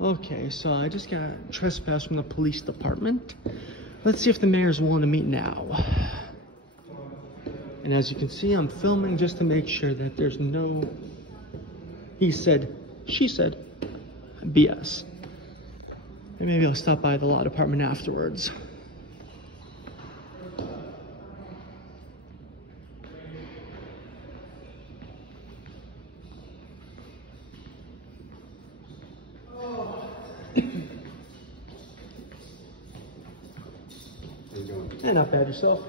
Okay, so I just got trespassed from the police department. Let's see if the mayor's willing to meet now. And as you can see, I'm filming just to make sure that there's no he said, she said BS. And maybe I'll stop by the law department afterwards. Hey, not bad yourself.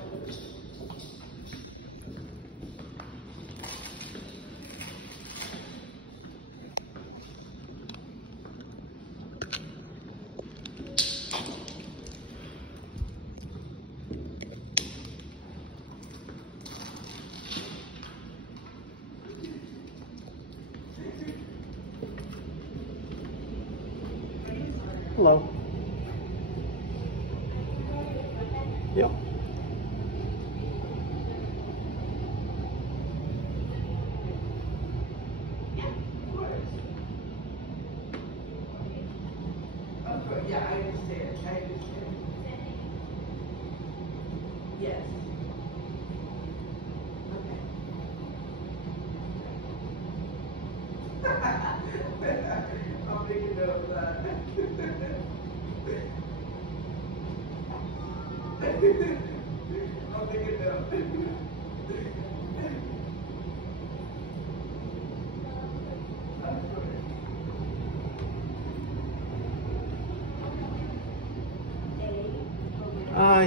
Hello. Yep. Yeah, I understand. Yes. Okay. I'm thinking of that. I'm thinking of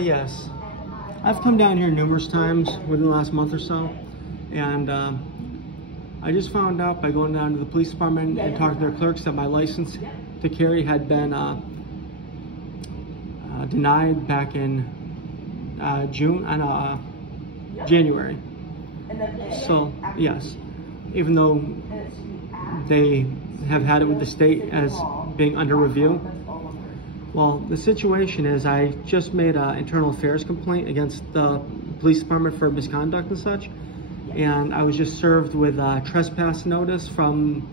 Yes. I've come down here numerous times within the last month or so, and I just found out by going down to the police department and talking to their clerks that my license to carry had been denied back in January. So, yes, even though they have had it with the state as being under review. Well, the situation is I just made an internal affairs complaint against the police department for misconduct and such, and I was just served with a trespass notice from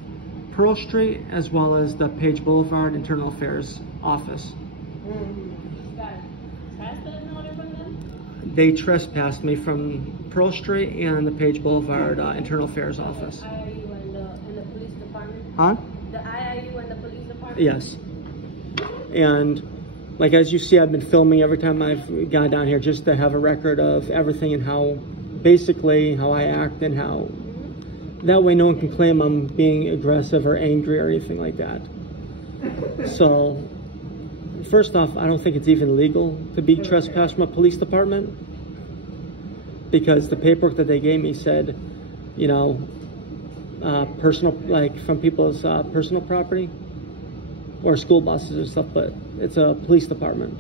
Pearl Street as well as the Page Boulevard Internal Affairs Office. They trespassed me from Pearl Street and the Page Boulevard Internal Affairs Office. The IIU and the police department? Huh? The IIU and the police department? Yes. And like as you see, I've been filming every time I've gone down here just to have a record of everything and how basically how I act and how that way no one can claim I'm being aggressive or angry or anything like that. So first off, I don't think it's even legal to be trespassed from a police department, because the paperwork that they gave me said, you know, personal, like from people's personal property or school buses or stuff, but it's a police department.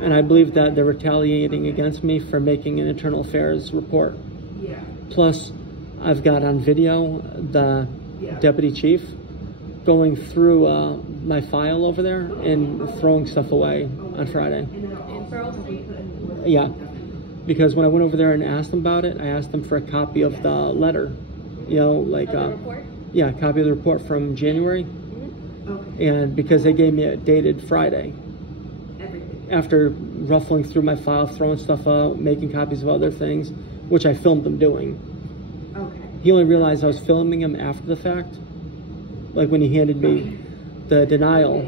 And I believe that they're retaliating against me for making an internal affairs report. Yeah. Plus, I've got on video the deputy chief going through my file over there and throwing stuff away on Friday. In Pearl Street? Yeah, because when I went over there and asked them about it, I asked them for a copy of the letter, you know, like the report? Yeah, a copy of the report from January. Okay. And because they gave me a dated Friday. Everything. After ruffling through my file, throwing stuff out, making copies of other things, which I filmed them doing. Okay. He only realized I was filming him after the fact, like when he handed me the denial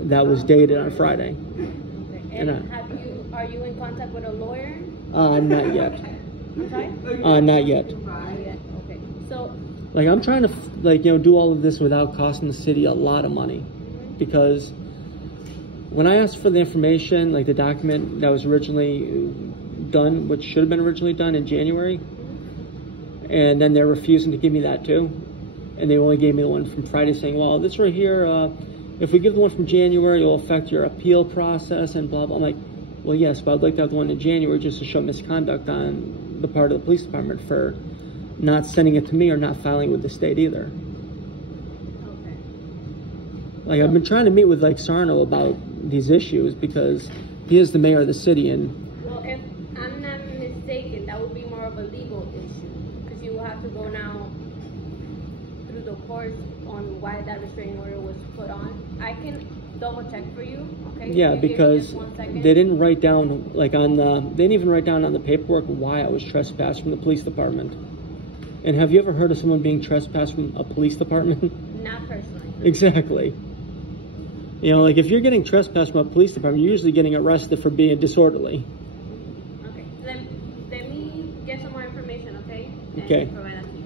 that was dated on Friday. Okay. And are you in contact with a lawyer? Not yet. Sorry? Not yet. Not yet. Okay. So, like, I'm trying to, like, you know, do all of this without costing the city a lot of money, because when I asked for the information, like the document that was originally done, which should have been originally done in January, and then they're refusing to give me that too, and they only gave me the one from Friday saying, well, this right here, if we give the one from January, it will affect your appeal process and blah, blah. I'm like, well, yes, but I'd like to have the one in January just to show misconduct on the part of the police department for not sending it to me or not filing with the state either. okay. Like, I've been trying to meet with, like, Sarno about these issues because he is the mayor of the city, and... Well, if I'm not mistaken, that would be more of a legal issue, because you will have to go now through the course, on why that restraining order was put on. I can double check for you, okay? Yeah, Can you give me because just 1 second? they didn't write down, like they didn't even write down on the paperwork why I was trespassed from the police department. And have you ever heard of someone being trespassed from a police department? Not personally. Exactly. You know, like if you're getting trespassed from a police department, you're usually getting arrested for being disorderly. Okay, let me get some more information, okay? And Okay. provide that to you.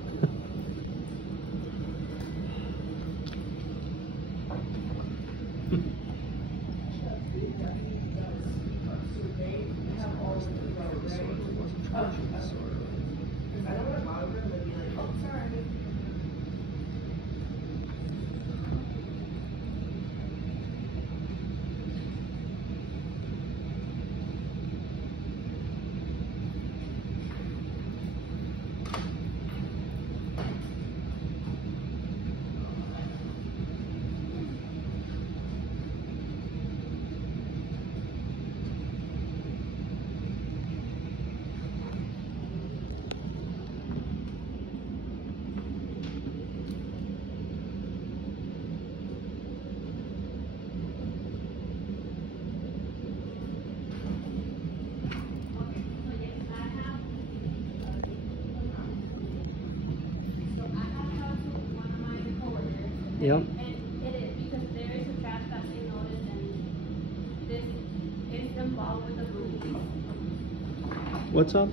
Yep. And it is because there is a trespassing notice and this is involved with the police. What's up?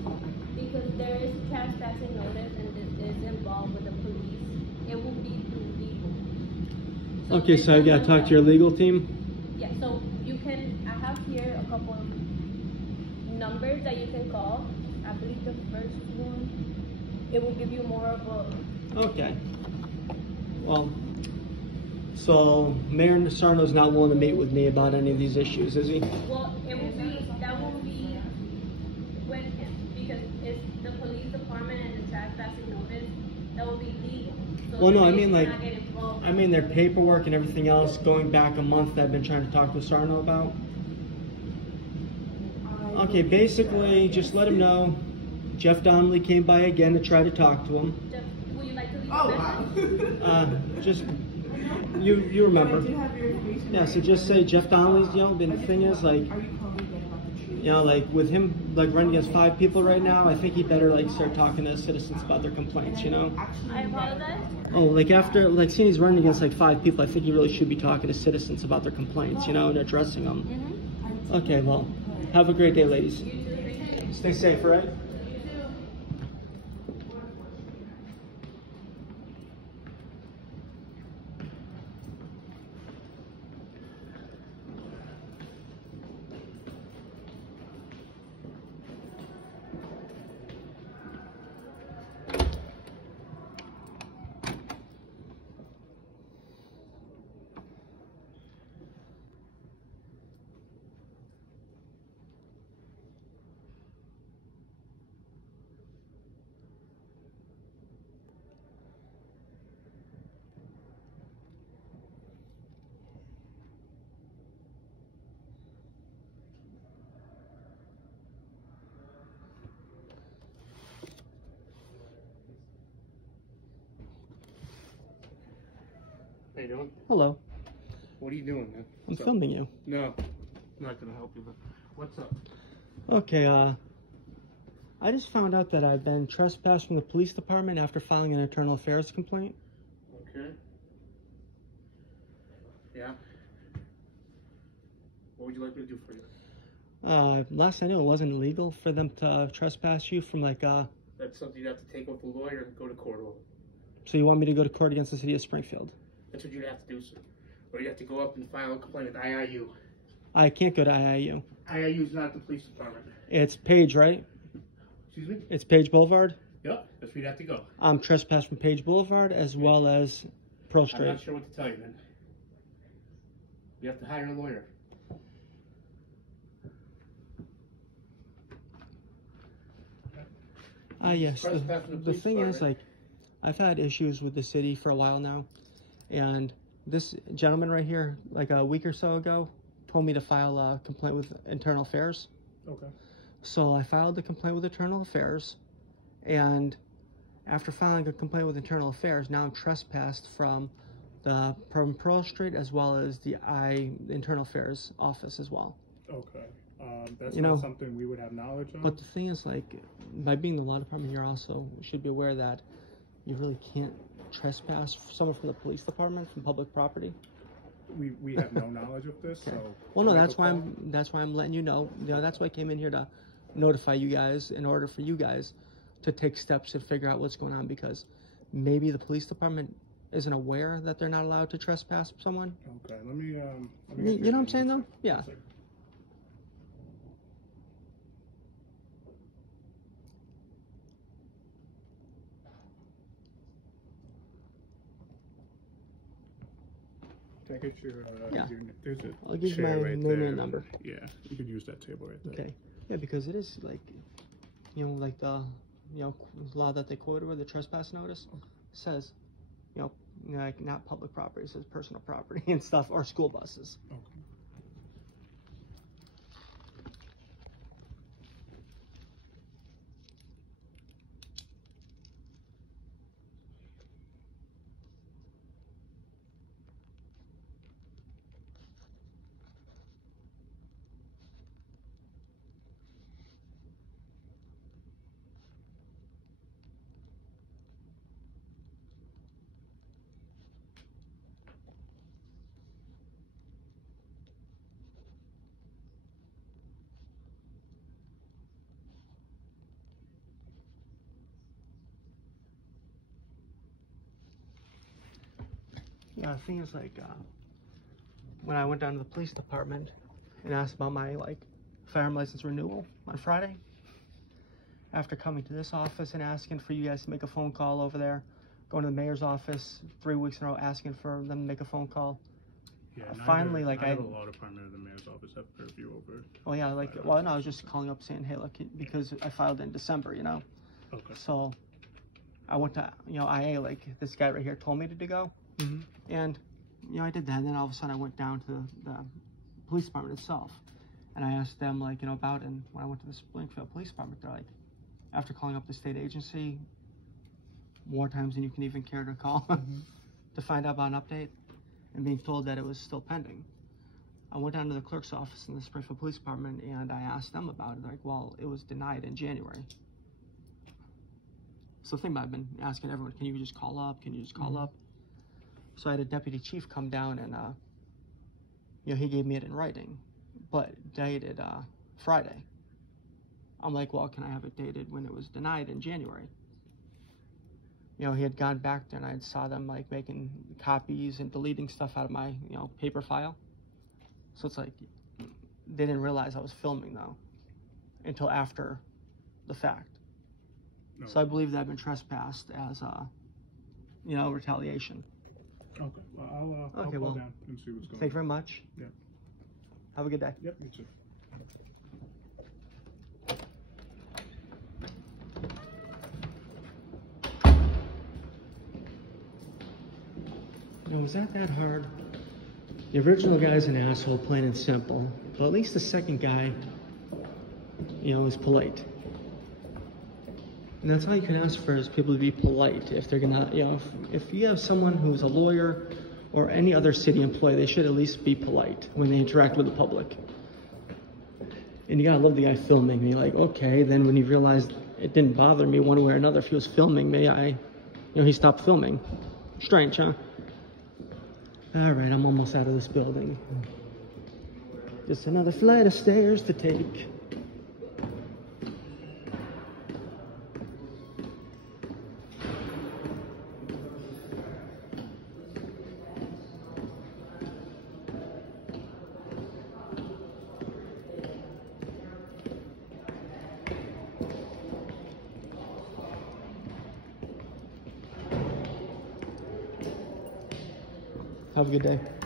Because there is trespassing notice and this is involved with the police. It will be through legal. Okay, so I gotta talk to your legal team? Yeah, so you can, I have here a couple of numbers that you can call. I believe the first one, it will give you more of a, Okay. Well, so Mayor Sarno's not willing to meet with me about any of these issues, is he? well, it will be, that will be with him because it's the police department and the trespassing notice, that will be legal. So Well, no, I they mean like, cannot get involved. I mean their paperwork and everything else going back a month that I've been trying to talk to Sarno about. Okay, basically, just let him know. Jeff Donnelly came by again to try to talk to him. Jeff, would you like to leave Oh, a wow. message? Just, you remember. Do you have your information? Yeah, so just say Jeff Donnelly's, you know, the thing is like, Are you calling again about the tree? you know, like with him like running against 5 people right now, I think he better like start talking to citizens about their complaints, you know? I apologize. Oh, like after, like seeing he's running against like 5 people, I think he really should be talking to citizens about their complaints, you know, and addressing them. Mm-hmm. Okay, well, have a great day, ladies. You too, thank you. Stay safe, all right? You too. How you doing? Hello. What are you doing, man? I'm What's up? filming you. No, I'm not gonna help you, but what's up? Okay, I just found out that I've been trespassed from the police department after filing an internal affairs complaint. Okay. Yeah. What would you like me to do for you? Last I knew, it wasn't illegal for them to trespass you from like, That's something you'd have to take with the lawyer and go to court over. so you want me to go to court against the city of Springfield? That's what you'd have to do, sir. Or you have to go up and file a complaint with IIU. I can't go to IIU. IIU is not the police department. It's Page, right? Excuse me? It's Page Boulevard. Yep, that's where you'd have to go. I'm trespassed from Page Boulevard as well as Pearl I'm Street. not sure what to tell you, man. You have to hire a lawyer. Yes. Trespass from the The police thing is, department. like, I've had issues with the city for a while now, and this gentleman right here, like a week or so ago, told me to file a complaint with Internal Affairs. Okay. So I filed the complaint with Internal Affairs, and After filing a complaint with Internal Affairs, now I'm trespassed from Pearl Street as well as the Internal Affairs office as well. Okay. That's You not know, something we would have knowledge of. But the thing is, like, by being the law department, you also should be aware that you really can't trespass someone from the police department from public property. We have no knowledge of this, Okay. so. Well, no, that's why I'm letting you know. You know, that's why I came in here to notify you guys in order for you guys to take steps to figure out what's going on, because maybe the police department isn't aware that they're not allowed to trespass someone. Okay, let me You know what I'm saying, though? Yeah. Can I get your, Yeah. there's a I'll give you chair my right name there. and number. Yeah, you could use that table right there. Okay. Yeah, because it is like, you know, like the, you know, law that they quoted with the trespass notice says, you know, like not public property, it says personal property and stuff, or school buses. Okay. Yeah, the thing is, like, when I went down to the police department and asked about my, like, firearm license renewal on Friday, after coming to this office and asking for you guys to make a phone call over there, going to the mayor's office 3 weeks in a row asking for them to make a phone call. Yeah, Finally, like, I have a law department of the mayor's office have purview over. Oh yeah, like, well, no, I was just calling up saying, hey, look, because I filed in December, you know. Okay. So I went to, you know, IA, like this guy right here told me to go. Mm-hmm. And, you know, I did that. And then all of a sudden I went down to the police department itself. And I asked them, like, you know, about it. And when I went to the Springfield Police Department, they're like, after calling up the state agency more times than you can even care to call to find out about an update, and being told that it was still pending. I went down to the clerk's office in the Springfield Police Department and I asked them about it. They're like, well, it was denied in January. So the thing I've been asking everyone, can you just call up? Can you just call up? So I had a deputy chief come down and, you know, he gave me it in writing, but dated Friday. I'm like, well, can I have it dated when it was denied in January? You know, he had gone back there and I saw them, like, making copies and deleting stuff out of my, you know, paper file. So it's like, they didn't realize I was filming, though, until after the fact. No. So I believe that I've been trespassed as, you know, retaliation. Okay. Well, I'll call down and see what's going on. Thank you very much. Yeah. Have a good day. Yep, you too. Now, was that hard? The original guy's an asshole, plain and simple. But at least the second guy, you know, is polite. And that's all you can ask for, is people to be polite. If they're gonna, you know, if you have someone who's a lawyer or any other city employee, they should at least be polite when they interact with the public. And you gotta love the guy filming me. Like, okay, then when he realized it didn't bother me one way or another, if he was filming me, you know, he stopped filming. Strange, huh? All right, I'm almost out of this building. Just another flight of stairs to take. Have a good day.